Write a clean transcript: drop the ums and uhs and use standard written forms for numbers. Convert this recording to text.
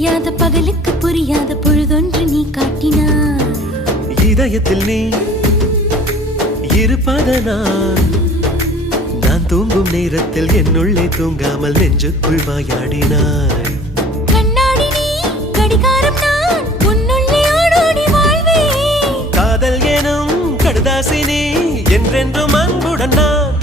விடியாத பகலுக்கு புரியாத பொழுதொன்று நீ காட்டினாய். இதயத்தில் நீ இருப்பதனால் நான் தூங்கும் நேரத்தில் என்னுள்ளே தூங்காமல் நெஞ்சுக்குள் வாயாடினாய். கண்ணாடி நீ கடிகாரம் நான் உன்னுள்ளே ஓடோடி வாழ்வேன். காதல் எனும் கடுதாசி நீ என்றென்றும் அன்புடன் நான்